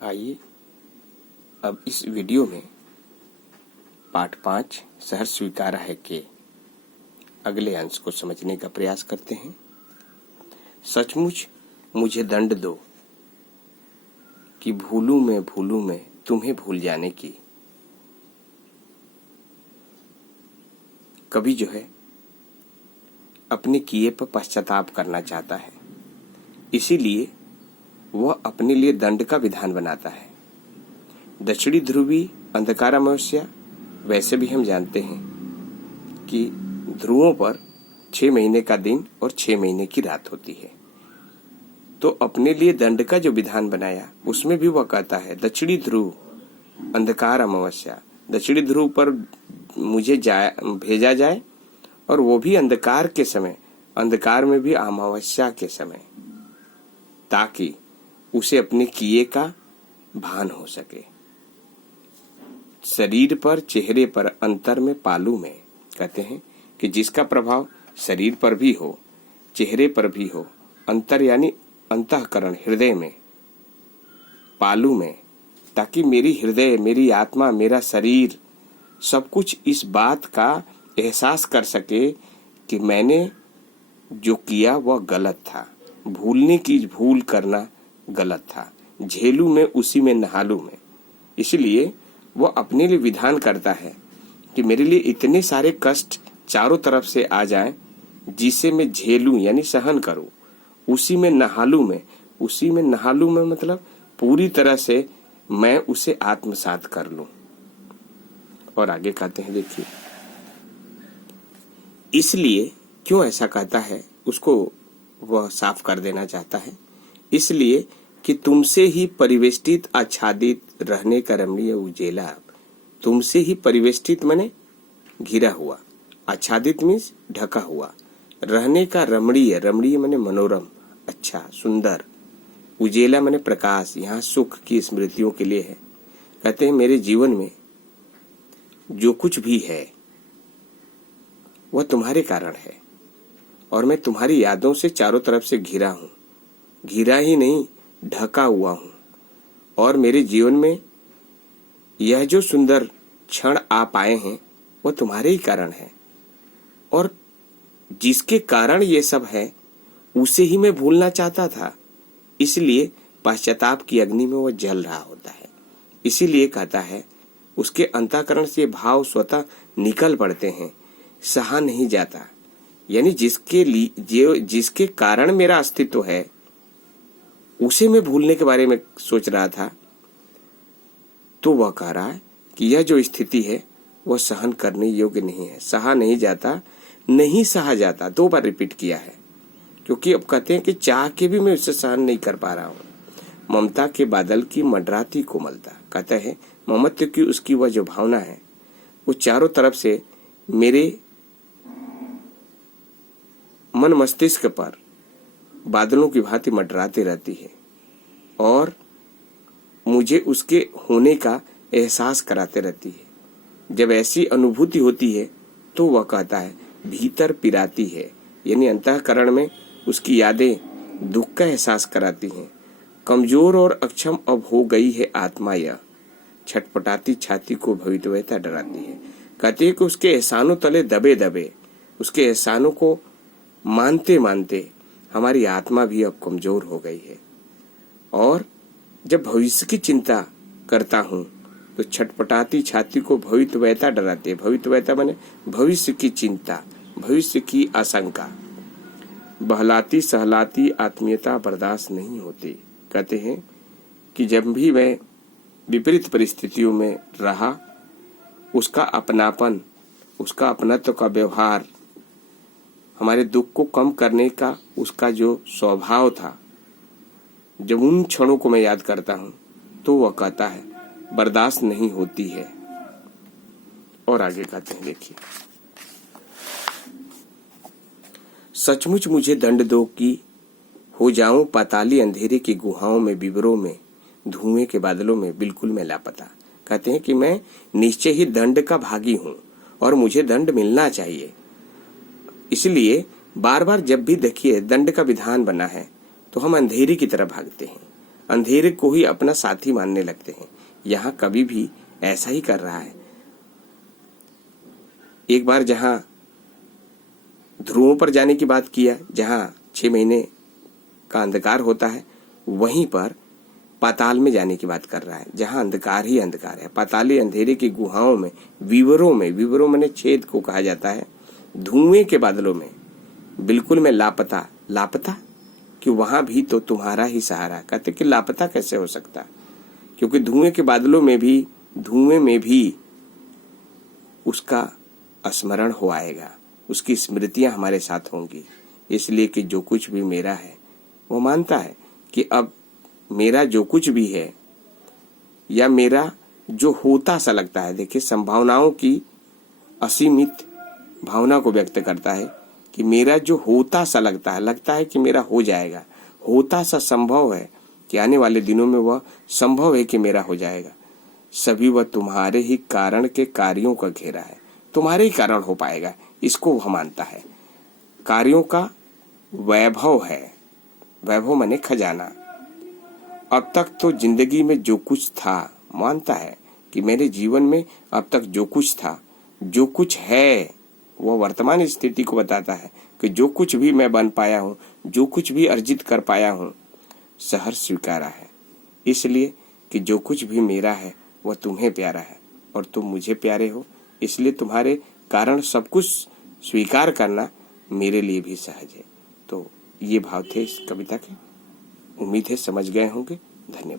आइए अब इस वीडियो में पाठ 5 सहर्ष स्वीकार है के अगले अंश को समझने का प्रयास करते हैं। सचमुच मुझे दंड दो कि भूलूं मैं तुम्हें भूल जाने की। कवि जो है अपने किए पर पश्चाताप करना चाहता है, इसीलिए वह अपने लिए दंड का विधान बनाता है। दक्षिणी ध्रुवी अंधकारामावस्या वैसे भी हम जानते हैं कि ध्रुवों पर 6 महीने का दिन और 6 महीने की रात होती है। तो अपने लिए दंड का जो विधान बनाया उसमें भी वह कहता है दक्षिणी ध्रुव अंधकार अमावस्या, दक्षिणी ध्रुव पर मुझे भेजा जाए और वो भी अंधकार के समय, अंधकार में भी अमावस्या के समय, ताकि उसे अपने किए का भान हो सके। शरीर पर चेहरे पर अंतर में पालू में, कहते हैं कि जिसका प्रभाव शरीर पर भी हो चेहरे पर भी हो, अंतर यानी अंतःकरण हृदय में, पालू में, ताकि मेरी हृदय, मेरी आत्मा, मेरा शरीर सब कुछ इस बात का एहसास कर सके कि मैंने जो किया वह गलत था, भूलने की भूल करना गलत था, झेलू में उसी में नहालू में। इसलिए वह अपने लिए विधान करता है कि मेरे लिए इतने सारे कष्ट चारों तरफ से आ जाएं जिसे मैं झेलूं यानी सहन करूं, उसी में नहालू में, उसी में नहालू में मतलब पूरी तरह से मैं उसे आत्मसात कर लूं। और आगे कहते हैं, देखिए इसलिए क्यों ऐसा कहता है उसको वह साफ कर देना चाहता है। इसलिए कि तुमसे ही परिवेष्टित आच्छादित रहने का रमणीय उजेला, तुमसे ही परिवेष्टित माने घिरा हुआ, आच्छादित मीन्स ढका हुआ, रहने का रमणीय, रमणीय माने मनोरम, अच्छा, सुंदर, उजेला माने प्रकाश, यहाँ सुख की स्मृतियों के लिए है। कहते हैं मेरे जीवन में जो कुछ भी है वह तुम्हारे कारण है और मैं तुम्हारी यादों से चारों तरफ से घिरा हूं, घिरा ही नहीं ढका हुआ हूं। और मेरे जीवन में यह जो सुंदर क्षण आ पाए हैं वह तुम्हारे ही कारण है, और जिसके कारण ये सब है उसे ही मैं भूलना चाहता था। इसलिए पश्चाताप की अग्नि में वह जल रहा होता है। इसीलिए कहता है उसके अंतःकरण से भाव स्वतः निकल पड़ते हैं, सहा नहीं जाता। यानी जिसके कारण मेरा अस्तित्व है उसे मैं भूलने के बारे में सोच रहा था, तो वह कह रहा है कि यह जो स्थिति है वह सहन करने योग्य नहीं है, सहा नहीं जाता, नहीं सहा जाता। 2 बार रिपीट किया है, क्योंकि अब कहते हैं कि चाह के भी मैं उसे सहन नहीं कर पा रहा हूं। ममता के बादल की मंडराती कोमलता, कहता है ममत्व की उसकी वह जो भावना है वो चारों तरफ से मेरे मन मस्तिष्क पर बादलों की भांति मंडराती रहती है और मुझे उसके होने का एहसास कराते रहती है। जब ऐसी अनुभूति होती है तो वह कहता है भीतर पिराती है, यानी अंतःकरण में उसकी यादें दुख का एहसास कराती हैं। कमजोर और अक्षम अब हो गई है आत्मा, यह छटपटाती छाती को भवितव्यता डराती है। कहती है कि उसके एहसानों तले दबे दबे, उसके एहसानों को मानते मानते हमारी आत्मा भी अब कमजोर हो गई है। और जब भविष्य की चिंता करता हूं तो छटपटाती छाती को भवितव्यता डराती है। भवितव्यता माने भविष्य की चिंता, भविष्य की आशंका। बहलाती सहलाती आत्मीयता बर्दाश्त नहीं होती। कहते हैं कि जब भी मैं विपरीत परिस्थितियों में रहा, उसका अपनापन, उसका अपनत्व का व्यवहार, हमारे दुख को कम करने का उसका जो स्वभाव था, जब उन क्षणों को मैं याद करता हूं तो वह कहता है बर्दाश्त नहीं होती है। और आगे कहते हैं, देखिए सचमुच मुझे दंड दो कि हो जाऊं पाताली अंधेरे की गुहाओं में, विवरों में, धुएं के बादलों में, बिल्कुल मैं लापता। कहते हैं कि मैं निश्चय ही दंड का भागी हूं और मुझे दंड मिलना चाहिए। इसलिए बार बार जब भी देखिए दंड का विधान बना है तो हम अंधेरी की तरफ भागते हैं, अंधेरे को ही अपना साथी मानने लगते हैं। यहाँ कवि भी ऐसा ही कर रहा है। एक बार जहां ध्रुवों पर जाने की बात किया, जहां 6 महीने का अंधकार होता है, वहीं पर पाताल में जाने की बात कर रहा है, जहां अंधकार ही अंधकार है। पाताली अंधेरे की गुहाओं में, विवरों में छेद को कहा जाता है, धुएं के बादलों में बिल्कुल मैं लापता। लापता कि वहां भी तो तुम्हारा ही सहारा। कहते कि लापता कैसे हो सकता, क्योंकि धुएं के बादलों में भी, धुएं में भी उसका स्मरण हो आएगा, उसकी स्मृतियां हमारे साथ होंगी। इसलिए कि जो कुछ भी मेरा है वो मानता है कि अब मेरा जो कुछ भी है, या मेरा जो होता सा लगता है, देखिए संभावनाओं की असीमित भावना को व्यक्त करता है कि मेरा जो होता सा लगता है कि मेरा हो जाएगा, होता सा संभव है कि आने वाले दिनों में वह संभव है कि मेरा हो जाएगा। सभी वह तुम्हारे ही कारण के कार्यों का घेरा है, तुम्हारे ही कारण हो पाएगा, इसको वह मानता है। कार्यों का वैभव है, वैभव माने खजाना। अब तक तो जिंदगी में जो कुछ था, मानता है कि मेरे जीवन में अब तक जो कुछ था, जो कुछ है, वह वर्तमान स्थिति को बताता है कि जो कुछ भी मैं बन पाया हूँ, जो कुछ भी अर्जित कर पाया हूँ, सहर्ष स्वीकारा है। इसलिए कि जो कुछ भी मेरा है वह तुम्हें प्यारा है और तुम मुझे प्यारे हो, इसलिए तुम्हारे कारण सब कुछ स्वीकार करना मेरे लिए भी सहज है। तो ये भाव थे इस कविता के। उम्मीद है समझ गए होंगे। धन्यवाद।